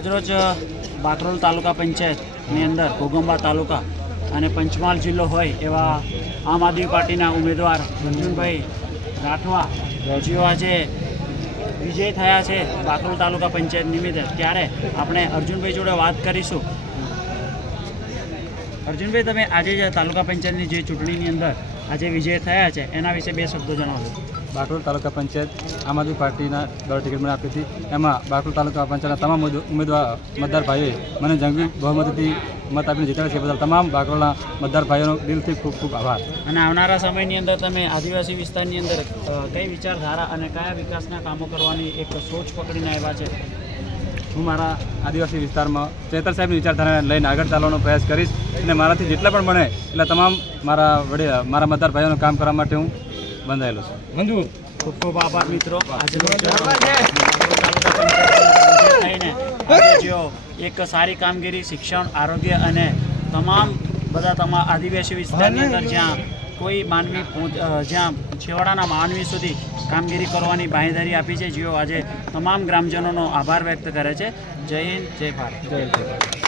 આજરોજ બાકરોલ તાલુકા પંચાયતની અંદર ઘોઘંબા તાલુકા અને પંચમહાલ જિલ્લો હોય એવા આમ આદમી પાર્ટીના ઉમેદવાર અર્જુનભાઈ રાઠવા જેઓ આજે વિજય થયા છે બાકરોલ તાલુકા પંચાયત નિમિત્તે, ત્યારે આપણે અર્જુનભાઈ જોડે વાત કરીશું. અર્જુનભાઈ, તમે આજે જે તાલુકા પંચાયતની જે ચૂંટણીની અંદર આજે વિજય થયા છે એના વિશે બે શબ્દો જણાવો. બાકરોલ તાલુકા પંચાયત આમ આદમી પાર્ટીના દ્વારા ટિકિટ મને આપી હતી. એમાં બાકરોલ તાલુકા પંચાયતના તમામ ઉમેદવાર મતદાર ભાઈઓએ મને જંગી બહુમતીથી મત આપીને જીતાડ્યા છે. બદલ તમામ બાકરોલના મતદાર ભાઈઓનો દિલથી ખૂબ ખૂબ આભાર. અને આવનારા સમયની અંદર તમે આદિવાસી વિસ્તારની અંદર કઈ વિચારધારા અને કયા વિકાસના કામો કરવાની એક સોચ પકડીને આવ્યા છે? હું મારા આદિવાસી વિસ્તારમાં ચેતર સાહેબની વિચારધારાને લઈને આગળ ચાલવાનો પ્રયાસ કરીશ અને મારાથી જેટલા પણ બને એટલે તમામ મારા મતદાર ભાઈઓનું કામ કરવા માટે હું બંધાયેલો છું. મંજૂર. ખૂબ ખૂબ આભાર મિત્રો. આજે જેઓ એક સારી કામગીરી શિક્ષણ, આરોગ્ય અને તમામ આદિવાસી વિસ્તારની અંદર જ્યાં કોઈ માનવી જ્યાં છેવાડાના માનવી સુધી કામગીરી કરવાની બાંહેધરી આપી છે, જેઓ આજે તમામ ગ્રામજનોનો આભાર વ્યક્ત કરે છે. જય હિન્દ, જય ભારત. જય ભારત.